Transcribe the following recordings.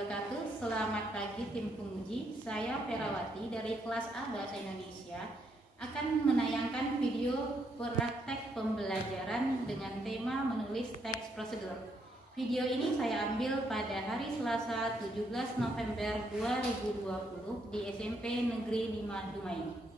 wabarakatuh. Selamat pagi tim penguji. Saya Perawati dari kelas A Bahasa Indonesia akan menayangkan video praktek pembelajaran dengan tema menulis teks prosedur. Video ini saya ambil pada hari Selasa 17 November 2020 di SMP Negeri 5 Dumai.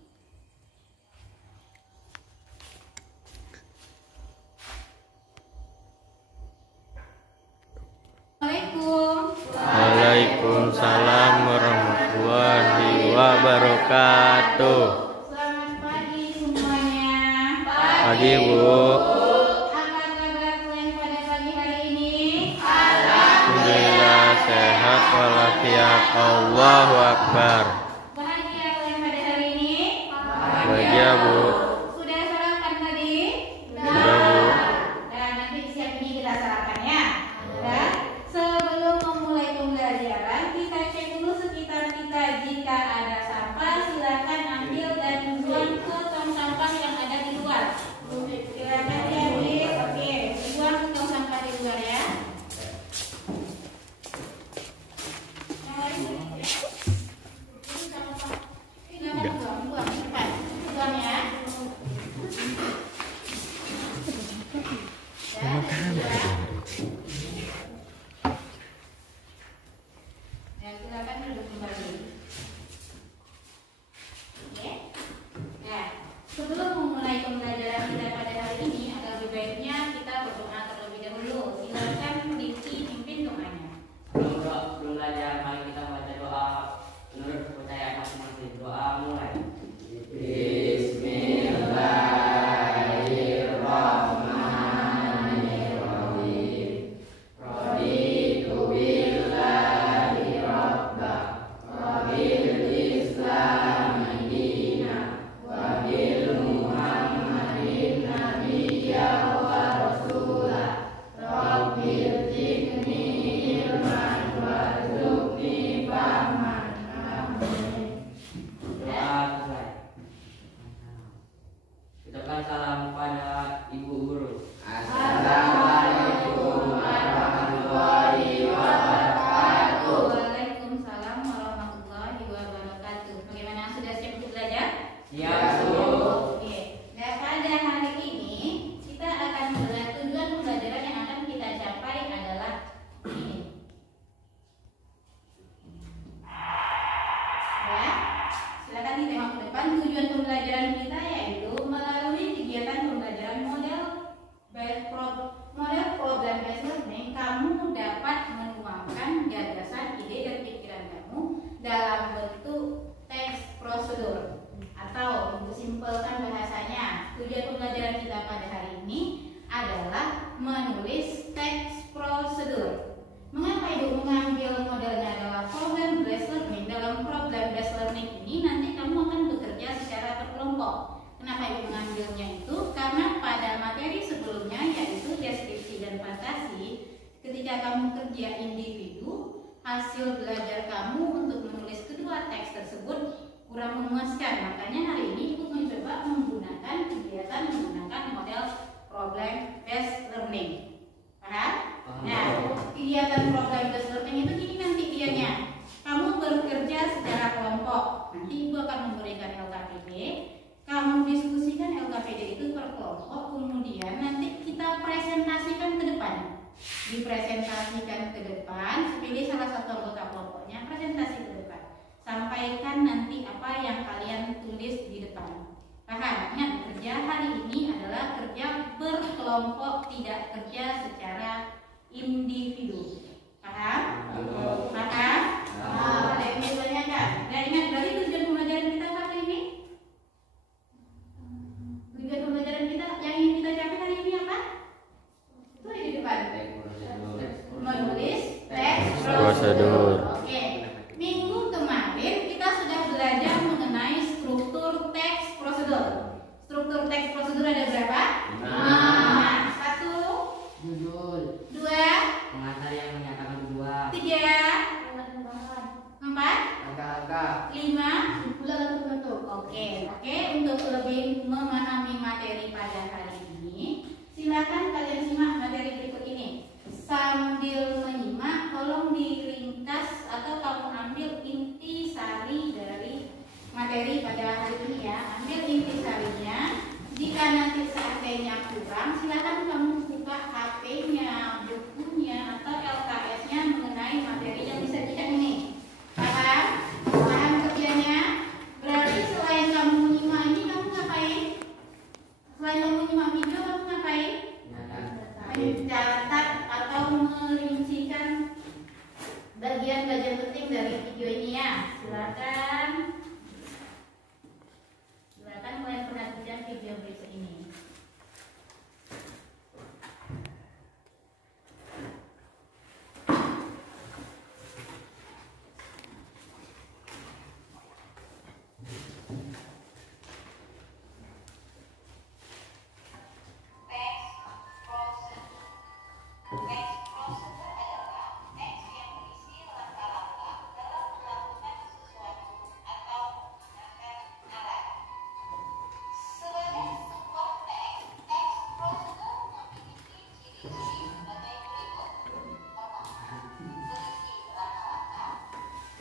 Waalaikumsalam warahmatullahi wabarakatuh. Selamat pagi semuanya. Pagi, Bu. Apa kabar kalian pada pagi hari ini? Alhamdulillah sehat walafiat. Allahu Akbar. Bahagia kalian pada hari ini? Bahagia, Bu. Sudah sarapan tadi? Sudah, Bu. Dan nanti siang ini kita sarapan ya. Dan sebelum memulai pembelajaran, kita cek dulu sekitar kita. Jika ada sampah, silakan ambil dan buang ke tong sampah yang ada di luar. Silakan diambil. Oke, buang ke tong sampah di luar ya. Yang lain ya. Buang cepat. Buang ya. Silakan duduk kembali. Oke. Nah, sebelum memulai pembelajaran kita pada hari ini, ada lebih baiknya kita berdoa terlebih dahulu. Silakan Rifki pimpin doanya. Sebelum belajar, mari kita baca doa menurut kepercayaan masing-masing. Doa mulai. Bismillahirrahmanirrahim. Raditu billahi rabba wa bil islami dina wa bil muhammadin nabiyya wa rasula. Rabbil zidni ilman warzuqni fahman. Amin. Doa selesai. Ucapkan salam pada Ibu Guru. Assalamualaikum warahmatullahi wabarakatuh. Waalaikumsalam warahmatullahi wabarakatuh. Bagaimana, sudah siap untuk belajar? Siap, Bu. Oke. Nah, pada hari ini kita akan belajar, tujuan pembelajaran yang akan kita capai adalah ini. Ya, silakan ditengok ke depan. Tujuan pembelajaran kita yaitu melalui kegiatan pembelajaran model problem based learning, kamu dapat menuangkan gagasan, ide, dan pikiran kamu dalam bentuk teks prosedur. Atau untuk simpelkan bahasanya, tujuan pembelajaran kita pada hari ini adalah menulis teks prosedur. Mengapa Ibu mengambil modelnya adalah problem based learning? Dalam problem based learning ini nanti kamu akan bekerja secara berkelompok. Kenapa Ibu mengambilnya itu? Karena pada materi sebelumnya yaitu deskripsi dan fantasi, ketika kamu kerja individu, hasil belajar kamu untuk menulis kedua teks tersebut kurang memuaskan. Makanya hari ini Ibu mencoba menggunakan kegiatan menggunakan model problem based learning. Paham? Nah, kegiatan problem based learning itu gini nanti dianya. Kamu bekerja secara kelompok. Nanti Ibu akan memberikan LKPD. Kamu diskusikan LKPD itu per kelompok. Kemudian nanti kita presentasikan ke depan. Dipresentasikan ke depan. Pilih salah satu anggota kelompoknya, presentasi ke depan. Sampaikan nanti apa yang kalian tulis di depan. Paham? Ingat, kerja hari ini adalah kerja berkelompok, tidak kerja secara individu. Paham? Paham? Ada yang mau ditanyakan? Nah, ingat, berarti tujuan pembelajaran kita hari ini? Tujuan pembelajaran kita yang ingin kita capai hari ini apa? Itu di depan. Menulis teks Prosedur. Oke. Minggu kemarin kita sudah belajar mengenai struktur teks prosedur. Struktur teks prosedur ada berapa? 5. 1, Judul. 2, Pengantar yang menyatakan tujuan. 3, 4, Angka-angka. 5, Oke, untuk lebih memahami materi pada hari ini, silakan kalian simak materi berikut ini. Sambil menyimak, tolong diringkas bagian-bagian penting dari video ini ya. Silakan kalian perhatikan video berikut ini.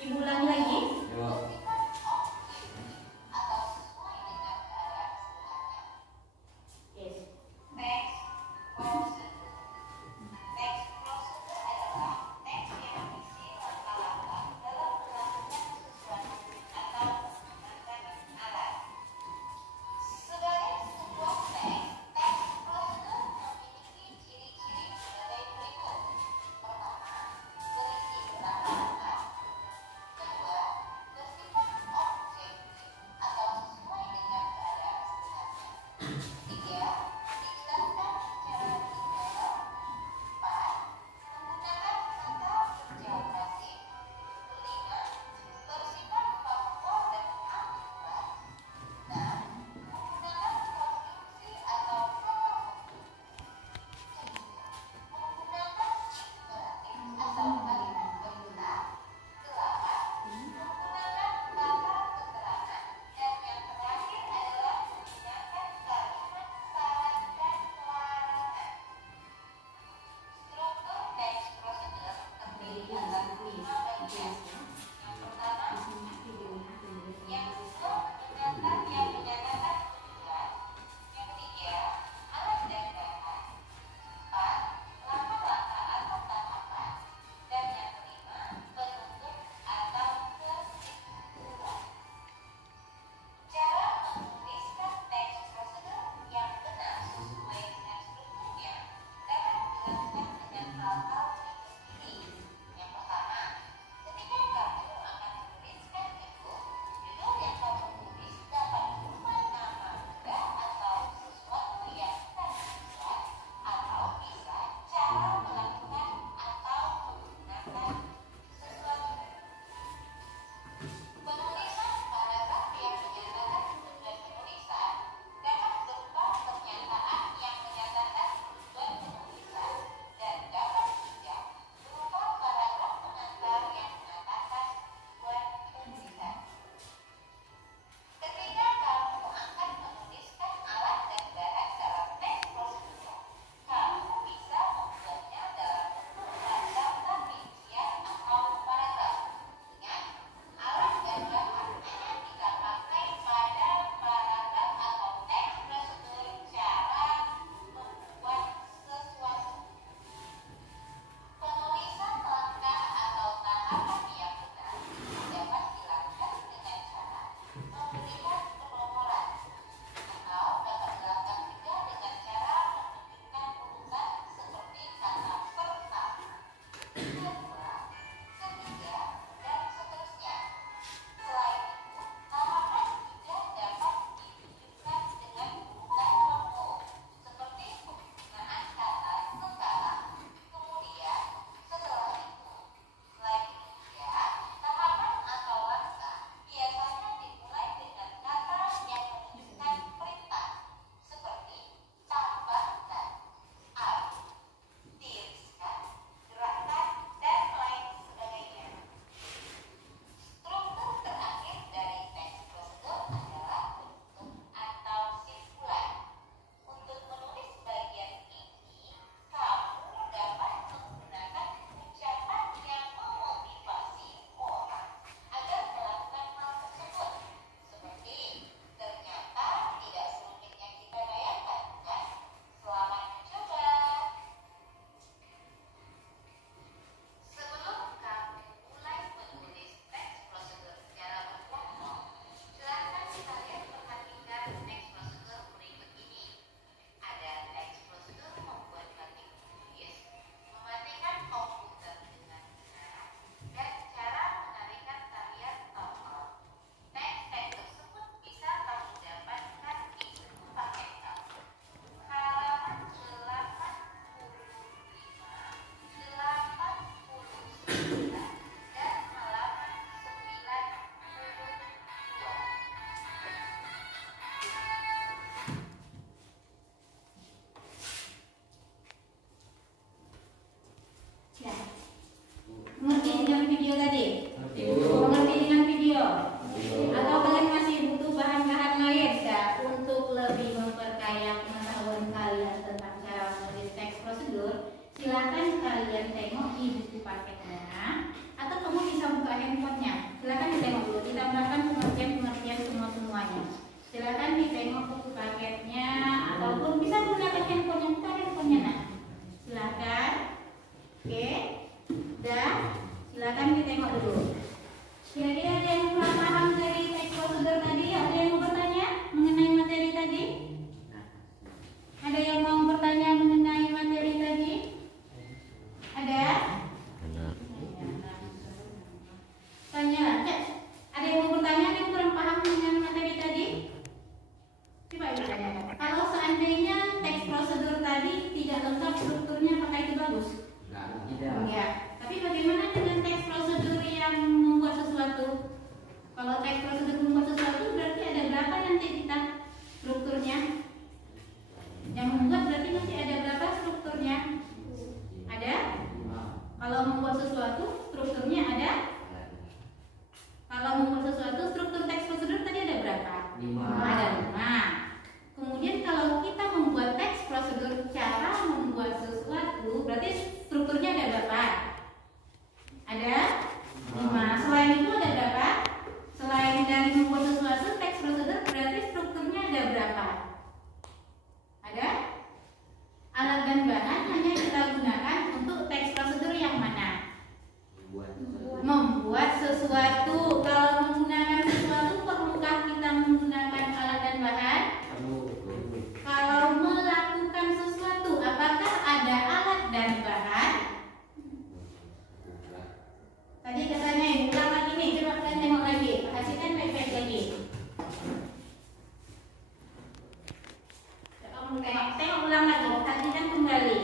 Ibu ulangi lagi. Kira-kira ada yang kurang paham dari teks prosedur tadi? Ada yang mau bertanya mengenai materi tadi? Ada yang mau bertanya mengenai materi tadi? Ada? Tanya, Cek. Ada yang mau bertanya? Ada yang kurang paham dengan materi tadi? Coba ibu tanyakan. Kalau seandainya teks prosedur tadi tidak lengkap strukturnya, apakah itu bagus? Enggak. Tapi bagaimana dengan teks prosedur yang membuat sesuatu? Kalau teks prosedur membuat sesuatu berarti ada berapa nanti kita strukturnya? Yang membuat berarti nanti ada berapa strukturnya? Ada? Kalau membuat sesuatu strukturnya ada? Kalau membuat sesuatu struktur teks prosedur tadi ada berapa? 5. Ada 5. Kemudian kalau kita membuat teks prosedur cara membuat sesuatu berarti strukturnya ada berapa? Ada 5. Selain itu ada berapa? Selain dari membuat sesuatu teks prosedur berarti strukturnya ada berapa? Ada? Alat dan bahan hanya kita gunakan untuk teks prosedur yang mana? Membuat sesuatu. Kalau menggunakan sesuatu perlukah kita menggunakan alat dan bahan? Kalau melakukan sesuatu apakah ada alat dan bahan? Tadi katanya ulang lagi nih, coba kalian tengok lagi, perhatikan baik-baik lagi. Kamu tengok ulang lagi, perhatikan kembali.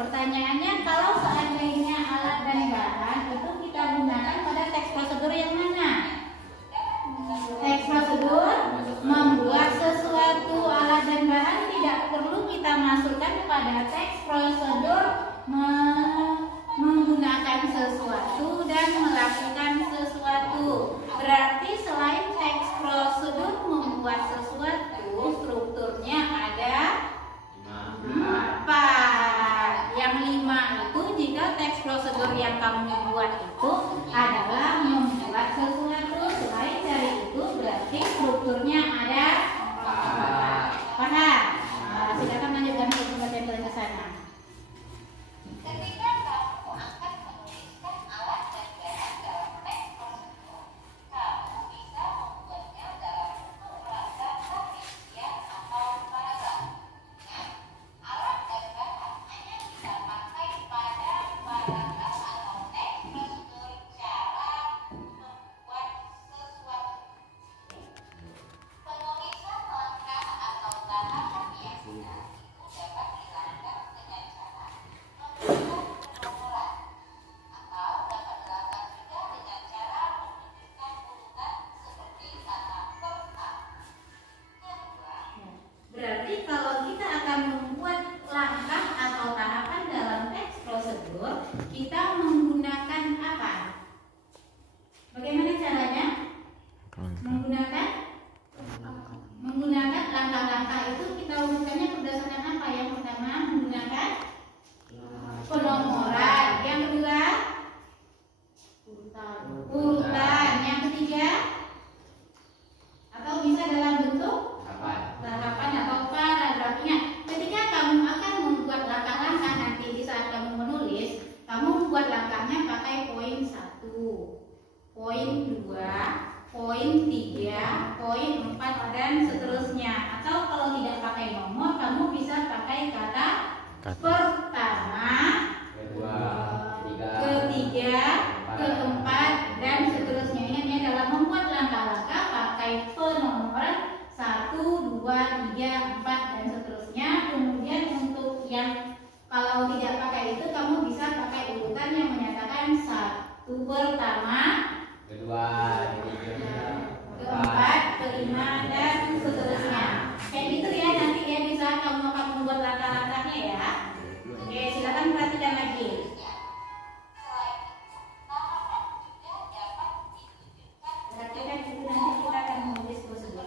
Pertanyaannya, kalau seandainya alat dan bahan itu kita gunakan pada teks prosedur yang mana? Teks prosedur membuat sesuatu, alat dan bahan tidak perlu kita masukkan pada teks prosedur menggunakan sesuatu dan melakukan sesuatu. Berarti selain teks prosedur membuat sesuatu, strukturnya ada 4. Yang 5 itu jika teks prosedur yang kamu buat itu adalah membuat sesuatu. Selain dari itu berarti strukturnya ada 4. Paham? Silakan lanjutkan untuk materi ke sana. poin 2, poin 3, poin 4 dan seterusnya. Atau kalau tidak pakai nomor, kamu bisa pakai kata pertama, ketiga, keempat dan seterusnya. Ingat ya, dalam membuat langkah-langkah pakai penomoran 1, 2, 3, 4 dan seterusnya. Kemudian untuk yang kalau tidak pakai itu, kamu bisa pakai urutan yang menyatakan 1 pertama, kedua, ketiga, keempat, kelima dan seterusnya. Kayak gitu ya, nanti ya bisa kamu akan membuat langkah-langkahnya ya. Oke, silakan perhatikan lagi. Perhatikan itu, nanti kita akan menulis prosedur.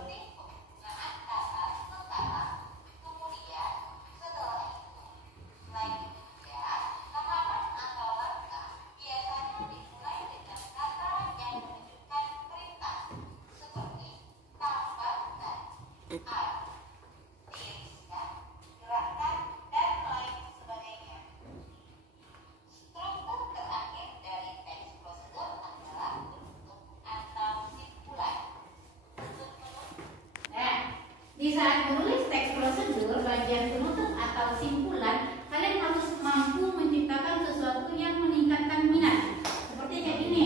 Di saat menulis teks prosedur bagian penutup atau simpulan, kalian harus mampu menciptakan sesuatu yang meningkatkan minat. Seperti kayak gini.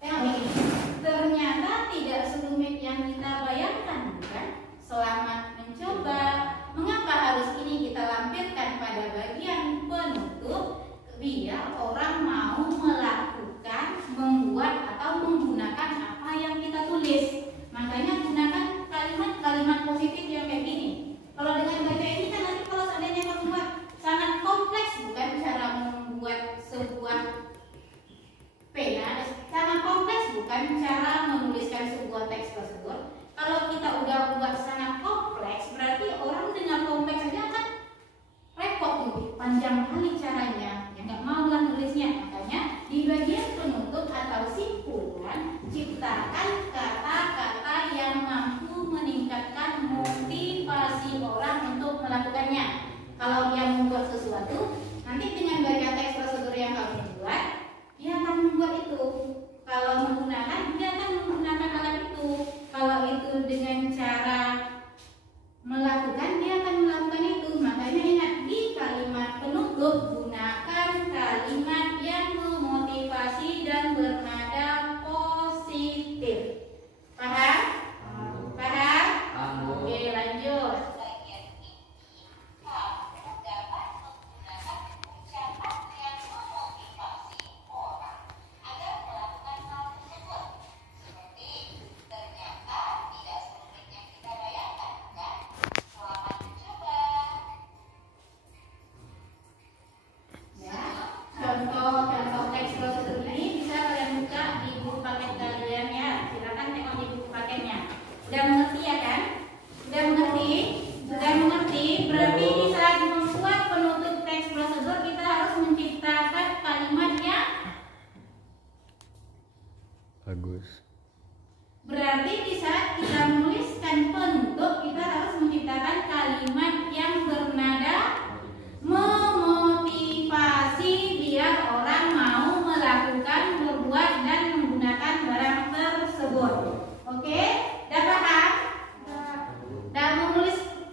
Tengok ini. Ternyata tidak serumit yang kita bayangkan, bukan? Selamat mencoba. Mengapa harus ini kita lampirkan pada bagian penutup? Biar orang mau melakukan, membuat atau menggunakan apa yang kita tulis. Makanya gunakan kalimat-kalimat positif yang kayak gini. Kalau dengan baca ini kan nanti kalau seandainya kamu buat sangat kompleks, bukan cara membuat sebuah pena, sangat kompleks bukan cara menuliskan sebuah teks prosedur. Kalau kita udah buat sangat kompleks, berarti orang dengan kompleks aja kan repot tuh, panjang kali caranya. Ya nggak mau lah nulisnya. Makanya di bagian penutup atau simpulan, ciptakan kata-kata yang mampu meningkatkan motivasi orang untuk melakukannya. Kalau dia membuat sesuatu, nanti dengan baca teks prosedur yang kamu buat, dia akan membuat itu. Kalau menggunakan, dia akan menggunakan alat itu. Kalau itu dengan cara melakukan, dia akan melakukan itu. Makanya ingat, di kalimat penutup gunakan kalimat yang memotivasi dan bernada positif. Paham? Paham? Oke, lanjut. Contoh teks prosedur ini bisa kalian buka di buku paket kalian ya. Silakan tengok di buku paketnya. Udah mengerti ya kan? Udah mengerti? Sudah mengerti? Berarti di saat membuat penutup teks prosedur kita harus menciptakan kalimat yang bagus. Berarti di saat kita menuliskan penutup kita harus menciptakan kalimat yang bernada memotivasi biar orang mau melakukan, berbuat dan menggunakan barang tersebut. Oke? Dah paham? Dan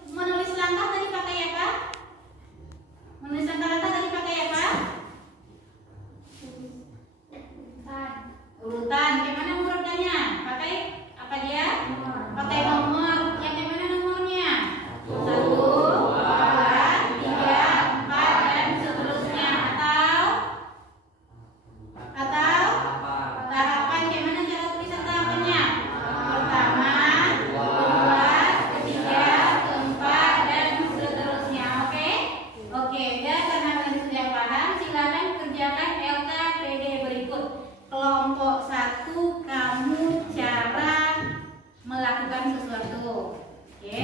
menulis langkah tadi pakai apa? Menulis langkah tadi pakai apa? Urutan. Gimana urutannya? Pakai apa dia? Pakai nomor. Yang gimana nomornya? 1, 2, 3, 4 dan seterusnya. Atau tahapan. Gimana cara tulisan tahapannya? Pertama, kedua, ketiga, keempat dan seterusnya. Oke? Oke, ya karena kalian sudah paham, silakan kerjakan LKPD berikut. Kelompok 1, kamu cara melakukan sesuatu. Oke.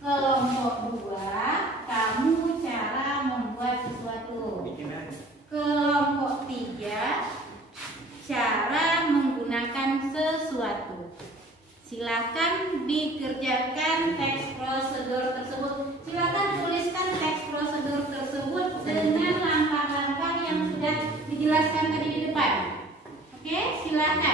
Kelompok 2, kamu cara membuat sesuatu. Kelompok 3, cara menggunakan sesuatu. Silakan dikerjakan teks prosedur tersebut. Silakan tuliskan teks prosedur tersebut dengan langkah-langkah yang sudah dijelaskan tadi di depan. Oke, silakan.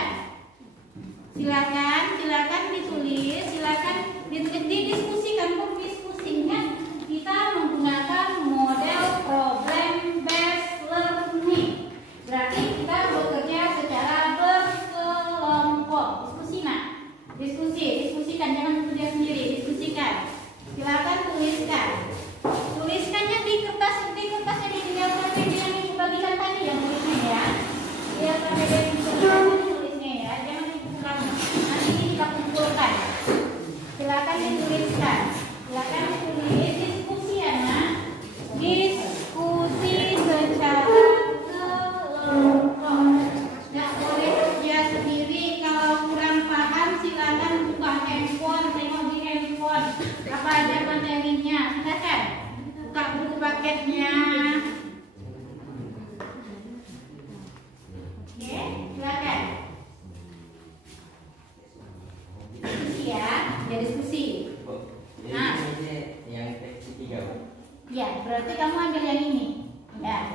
Ya, berarti kamu ambil yang ini. Ya.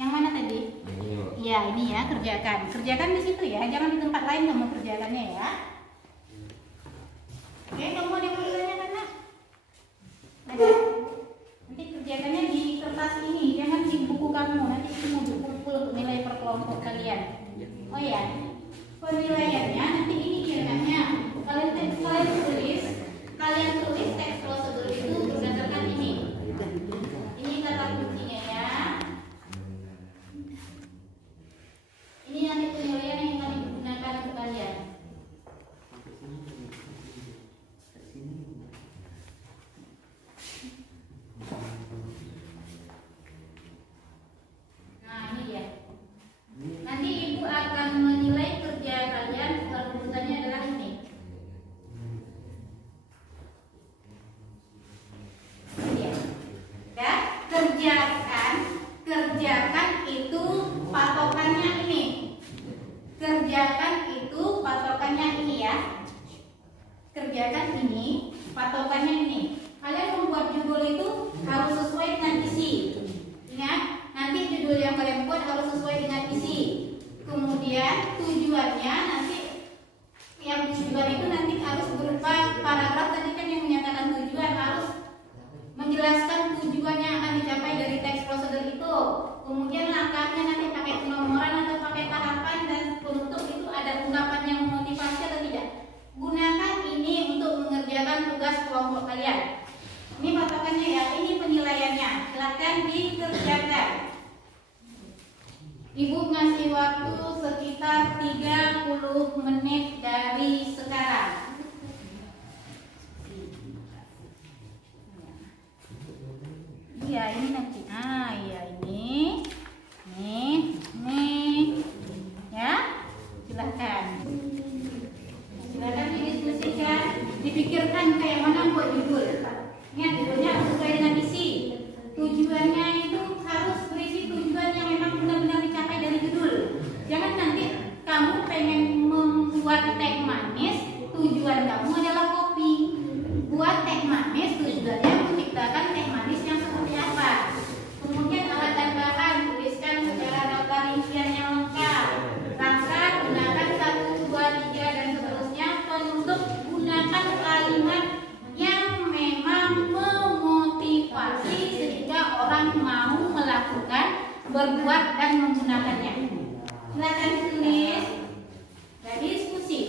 Yang mana tadi? Iya, ini ya, kerjakan. Kerjakan di situ ya, jangan di tempat lain kamu kerjakannya ya. Oke, kamu ada yang mau ditanyakan, Nak? Ada? Nanti kerjakannya di kertas ini, jangan di buku kamu. Nanti kamu kumpul nilai per kelompok kalian. Oh ya, penilaiannya nanti ini kira-kiranya kalian tulis teks prosedur itu berdasarkan ini. Ini kata kuncinya ya. Ini nanti penilaian yang kami gunakan untuk kalian. Nah, ini dia. Nanti ibu akan menilai kerja kalian, rujukannya adalah ini. Ini dia. Ya, kerjakan itu patokannya ini. Kerjakan itu patokannya ini ya. Kerjakan ini, patokannya ini. Kalian membuat judul itu harus sesuai dengan isi. Ingat, nanti judul yang kalian buat harus sesuai dengan isi. Kemudian tujuannya nanti yang tujuan itu nanti harus berupa paragraf tadi kan yang menyatakan tujuan harus menjelaskan tujuan yang akan dicapai dari teks prosedur itu. Kemudian langkahnya nanti pakai penomoran atau pakai tahapan dan penutup itu ada ungkapan yang memotivasi atau tidak. Gunakan ini untuk mengerjakan tugas kelompok kalian. Ini patokannya ya, ini penilaiannya. Silakan dikerjakan. Ibu ngasih waktu sekitar 30 menit dari sekarang. Iya, ini nanti. Iya ini. Nih. Ya. Silakan. Silakan didiskusikan, dipikirkan kayak mana buat judul. Ingat, judulnya harus sesuai dengan isi. Tujuannya itu harus berisi tujuan yang memang benar-benar dicapai dari judul. Jangan nanti kamu pengen membuat teh manis, tujuan kamu adalah kopi. Buat teh manis, tujuannya menciptakan teh manis yang seperti apa. Kemudian alat dan bahan, tuliskan secara daftar rincian yang lengkap. Rangka, gunakan 1, 2, 3 dan seterusnya. Penutup, gunakan kalimat yang memang memotivasi sehingga orang mau melakukan, berbuat dan menggunakannya. Silakan tulis. Dan diskusi.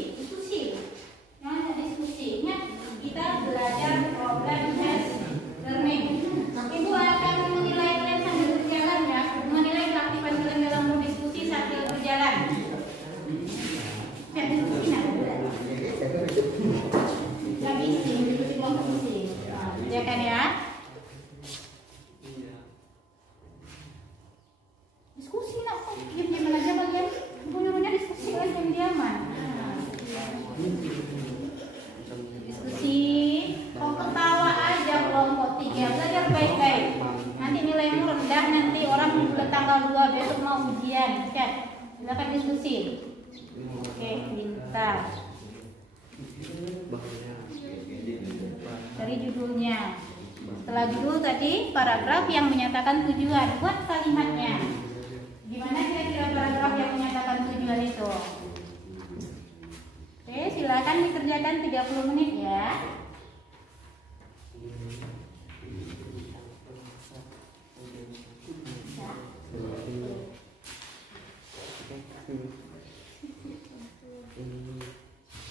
Jangan diskusi. Ingat, kita belajar problem based learning. Ibu akan menilai kalian sambil berjalan ya, menilai keaktifan kalian dalam berdiskusi sambil berjalan. Diskusi nggak bisa, diskusi belum diskusi. Ya kan ya? Diskusi nak, diam-diam aja kalian. Punya diskusi kan diam-diaman. Diskusi. Kau ketawa aja kelompok 3, belajar baik-baik. Nanti nilaimu rendah, nanti orang ke tanggal 2 besok mau ujian. Kan? Silakan diskusi. Oke, pintar. Dari judulnya. Setelah judul tadi, paragraf yang menyatakan tujuan. Buat kalimatnya. Gimana kira-kira paragraf yang menyatakan tujuan itu? Oke, silakan dikerjakan 30 menit ya.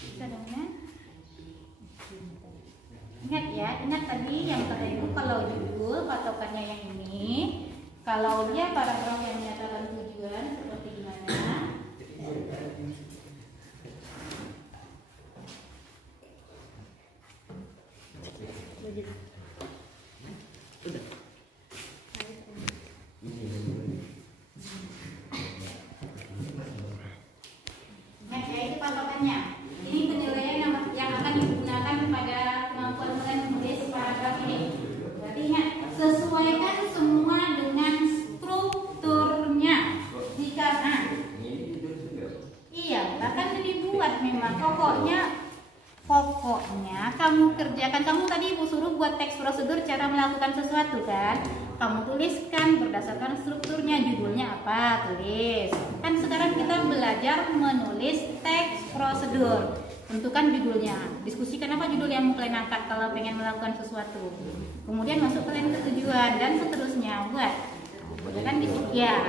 Bisa dong ya? Ingat ya, ingat tadi yang kata ibu kalau judul patokannya yang ini, kalau dia paragraf yang menyatakan tujuan seperti gimana? Ingat ya, itu patokannya. Ini penilaian yang akan digunakan pada kemampuan kalian menulis paragraf ini. Berarti ingat, sesuaikan semua dengan strukturnya. Jika iya, bahkan dibuat memang pokoknya kamu kerja kerjakan. Kamu tadi Ibu suruh buat teks prosedur cara melakukan sesuatu kan? Kamu tuliskan berdasarkan strukturnya, judulnya apa, tulis. Kan sekarang kita belajar menulis teks prosedur. Tentukan judulnya, diskusikan apa judul yang mau kalian angkat kalau pengen melakukan sesuatu. Kemudian masuk kalian ke tujuan dan seterusnya buat. Kan di sini ya.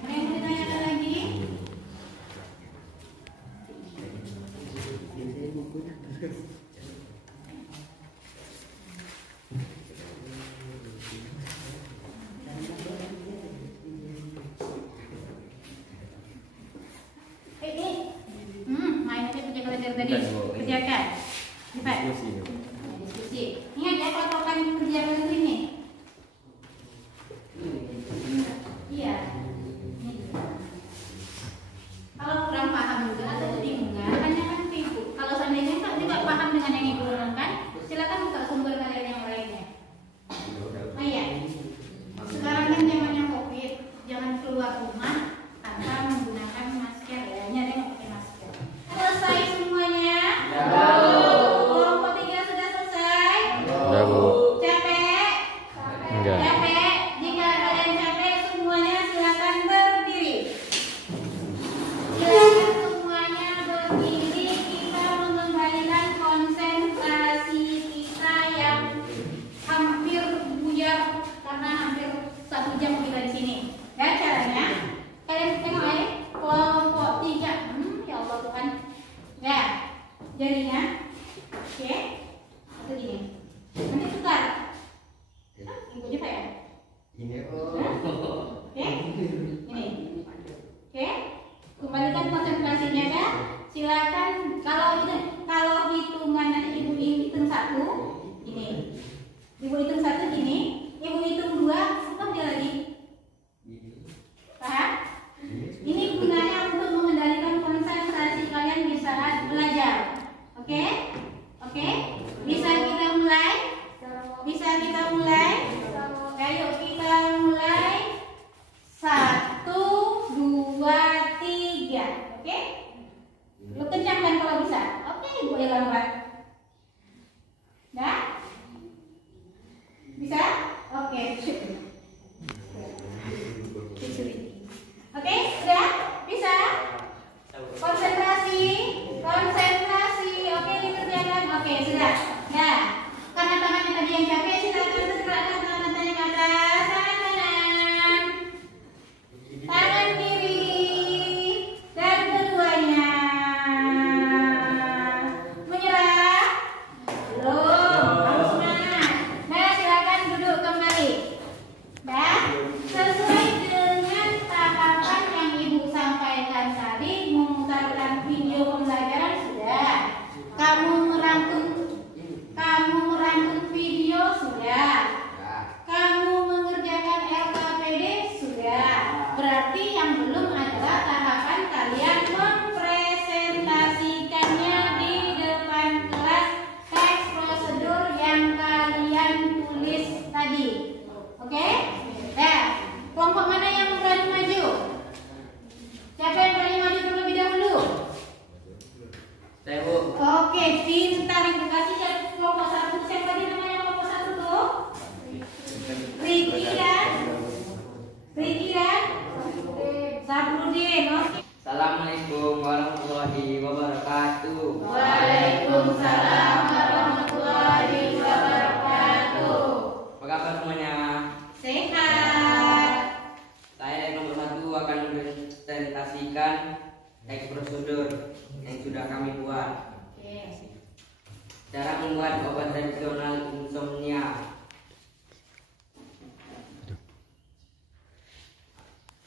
Ada yang mau ditanyakan lagi? Main aja kerja kalian dari tadi. Kerjakan. Cepat. Diskusi. Ingat ya patokan kerja kalian ini. Iya. Kalau kurang paham juga atau kebingungan, tanyakan ke Ibu. Kalau seandainya Kak juga paham dengan yang Ibu urungkan, silakan buka sumber kalian yang lainnya. Oh iya. Sekarang kan zamannya Covid, jangan keluar rumah tanpa menggunakan masker ya. Ini ada yang pakai masker. Selesai semuanya? Kelompok 3 sudah selesai? Udah, Bu. Capek? Enggak. Capek? Jika kalian capek semuanya silakan berdiri. Silakan semuanya berdiri. Kita mengembalikan konsentrasi kita yang hampir buyar karena hampir 1 jam kita di sini. Ya caranya, kalian tengok ya, kelompok 3. Ya Allah Tuhan. Ya, jadinya, oke, atau gini. Nanti tukar. Ibu juga ya. Oke, ini. Oke, kembalikan konsentrasinya ya. Silakan kalau hitungan nanti Ibu hitung 1, ini. Ibu hitung 1 gini, Ibu hitung 2, apa dia lagi? Paham? Ini gunanya untuk mengendalikan konsentrasi kalian di saat belajar. Oke? Oke? Bisa kita mulai? Bisa kita mulai? Ayo kita mulai. 1, 2, 3. Oke? Lu kencangkan kalau bisa. Oke, Ibu ya lambat. Dah? Bisa? Oke. Oke, sudah? Bisa? Konsentrasi. Oke, dikerjakan. Oke, sudah. Nah, karena tangannya tadi yang capek, silakan gerakkan tangan-tangannya ke atas. Tangan kanan, tangan kiri, dan keduanya. Menyerah? Belum. Harus semangat. Nah, silakan duduk kembali. Nah, sesuai dengan tahapan yang Ibu sampaikan tadi, memutarkan video pembelajaran sudah. Kamu merangkum video sudah. Kamu mengerjakan LKPD sudah. Berarti yang belum adalah tahapan kalian mempresentasikannya di depan kelas teks prosedur yang kalian tulis tadi. Oke? Nah, kelompok mana yang berani maju? Siapa yang berani maju terlebih dahulu? Saya, Bu. Oke, pintar Ibu kasih kelompok 1. Siapa di namanya kelompok 1 tuh? Riki dan Sabrudin. Oke. Assalamualaikum warahmatullahi wabarakatuh. Waalaikumsalam warahmatullahi wabarakatuh. Apa kabar semuanya? Sehat. Saya yang nomor 1 akan mempresentasikan teks prosedur yang sudah kami buat. Oke. Cara membuat obat tradisional insomnia.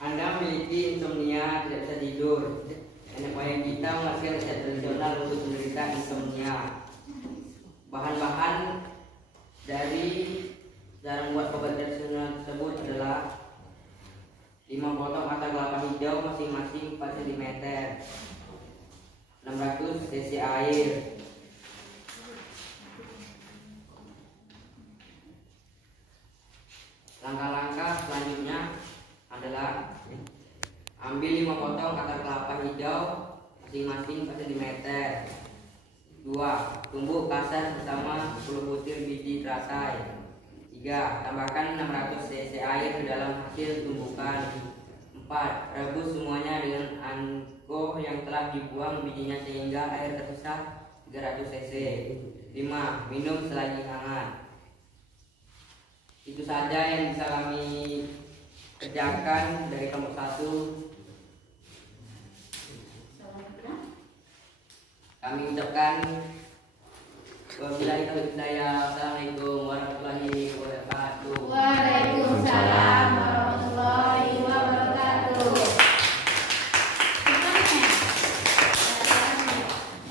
Anda memiliki insomnia, tidak bisa tidur. Nenek moyang kita menghasilkan resep tradisional untuk menderita insomnia. Bahan-bahan dari cara membuat obat tradisional tersebut adalah 5 potong akar kelapa hijau masing-masing 4 cm, 600 cc air, langkah-langkah selanjutnya adalah ambil 5 potong akar kelapa hijau masing-masing 4 cm, 2. Tumbuk kasar bersama 10 butir biji teratai. 3. Tambahkan 600 cc air ke dalam hasil tumbukan. 4. Rebus semuanya dengan angko yang telah dibuang bijinya sehingga air tersisa 300 cc. 5. Minum selagi hangat. Itu saja yang bisa kami kerjakan dari kelompok 1. Kami ucapkan wabillahi taufiq hidayah. Assalamualaikum warahmatullahi wabarakatuh. Waalaikumsalam warahmatullahi wabarakatuh.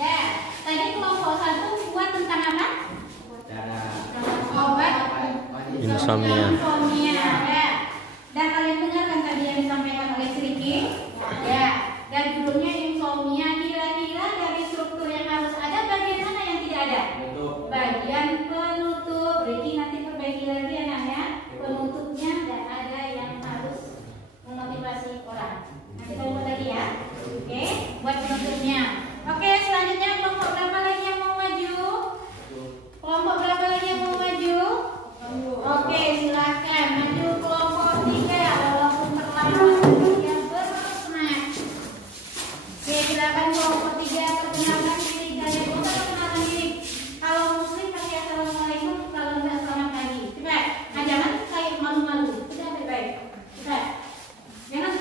Ya, tadi kelompok 1 buat tentang apa? Obat Insomnia. insomnia. Ya. Dan kalian dengar kan tadi yang disampaikan oleh Sriki? Ya. Dan judulnya insomnia. Kira-kira dari struktur yang harus ada bagian mana yang tidak ada? Bagian penutup. Ricky nanti perbaiki lagi anaknya. Penutupnya tidak ada yang harus memotivasi orang. Nanti kita buat lagi ya. Oke, buat penutupnya. Oke, selanjutnya kelompok berapa lagi yang mau maju? Kelompok berapa lagi yang mau maju? Oke, silakan maju kelompok 3 walaupun perlahan ya bersemangat. Oke, silakan kelompok 3 perkenalkan diri kalian. Kita perkenalan diri. Kalau muslim pakai assalamualaikum, kalau enggak selamat pagi. Coba, nah jangan kayak malu-malu. Sudah baik-baik. Sudah. Jangan.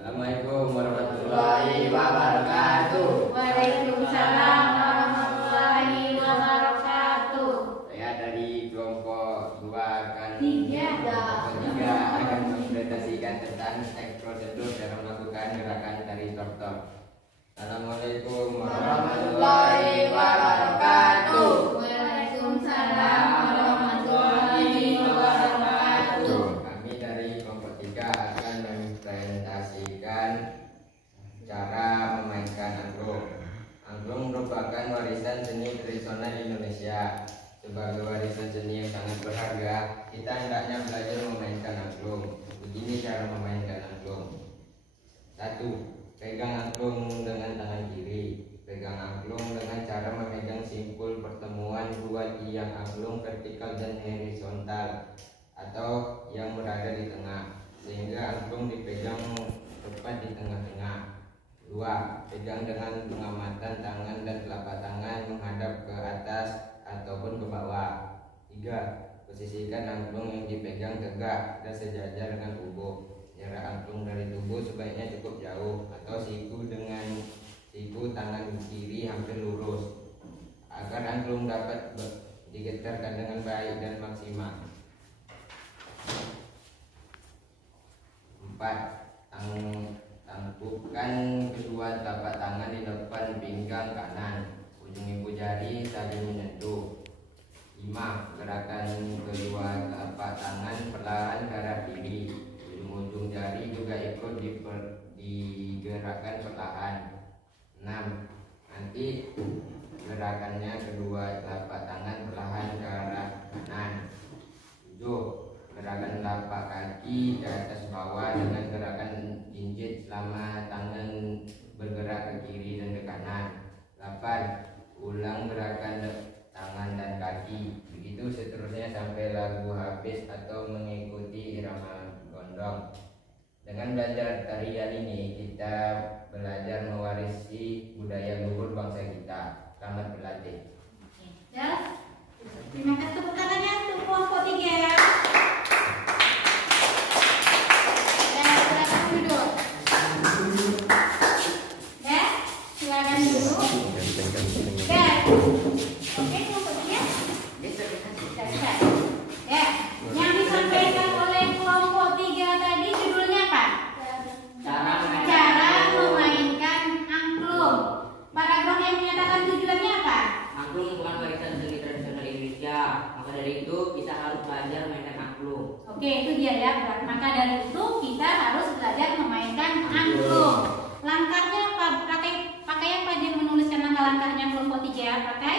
Assalamualaikum warahmatullahi wabarakatuh. Waalaikumsalam warahmatullahi wabarakatuh. Saya dari kelompok 2 akan Tiga. akan mempresentasikan tentang prosedur dalam melakukan gerakan tari tortor. Assalamualaikum warahmatullahi wabarakatuh. Waalaikumsalam warahmatullahi wabarakatuh. Kami dari kelompok 3 akan mempresentasikan cara memainkan angklung. Angklung merupakan warisan seni tradisional Indonesia. Sebagai warisan seni yang sangat berharga, kita hendaknya belajar memainkan angklung. Begini cara memainkan angklung. 1. Pegang angklung dengan tangan kiri. Pegang angklung dengan cara memegang simpul pertemuan dua tiang angklung vertikal dan horizontal atau yang berada di tengah, sehingga angklung dipegang tepat di tengah-tengah. 2. Pegang dengan pengamatan tangan dan telapak tangan menghadap ke atas ataupun ke bawah. 3. Posisikan angklung yang dipegang tegak dan sejajar dengan tubuh. Jarak angklung dari tubuh sebaiknya cukup jauh atau siku dengan siku tangan kiri hampir lurus agar angklung dapat digetarkan dengan baik dan maksimal. 4. Tangkupkan kedua telapak tangan di depan pinggang kanan. Ujung ibu jari saling menyentuh. 5. Gerakan kedua telapak tangan perlahan ke arah kiri. Ujung jari juga ikut digerakkan perlahan. 6. Nanti gerakannya kedua telapak tangan perlahan ke arah kanan. 7. Gerakan telapak kaki ke atas bawah dengan gerakan jinjit selama tangan bergerak ke kiri dan ke kanan. 8. Ulang gerakan tangan dan kaki. Begitu seterusnya sampai lagu habis atau mengikuti irama gondong. Dengan belajar tarian ini kita belajar mewarisi budaya luhur bangsa kita. Selamat berlatih. Ya. Terima kasih tepuk tangannya untuk kelompok 3 ya. Ya, silakan duduk. Ya, silakan duduk. Ya. Oke, kelompok 3. Bisa. Ya, yang disampaikan oleh kelompok 3 tadi judulnya apa? Cara memainkan angklung. Paragraf yang menyatakan tujuannya apa? Angklung bukan warisan seni tradisional Indonesia. Maka dari itu kita harus belajar mainkan angklung. Oke, itu dia ya. Maka dari itu kita harus belajar memainkan angklung. Langkahnya apa? Pakai apa dia menuliskan langkah-langkahnya kelompok 3? Pakai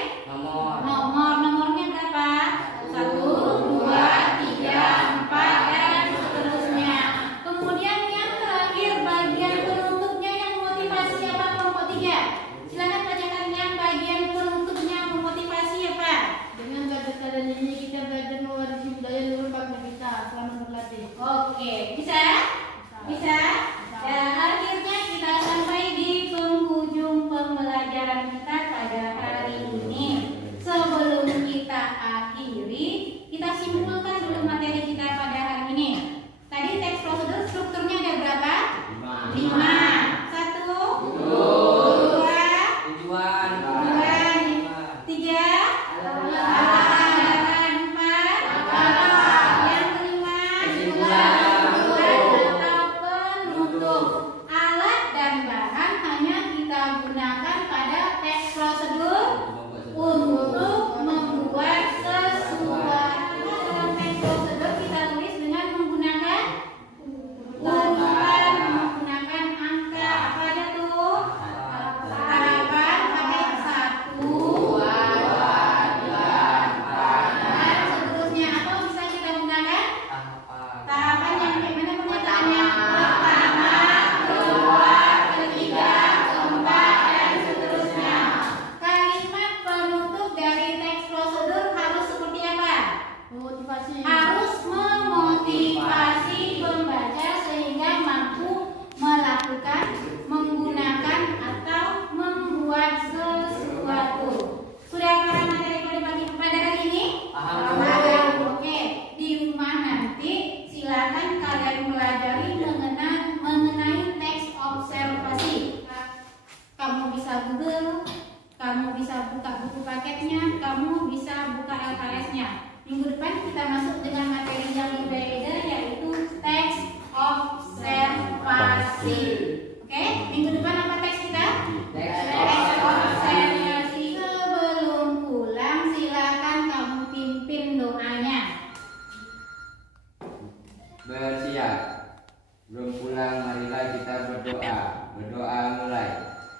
Doa mulai.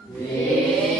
Bismillahirrahmanirrahim.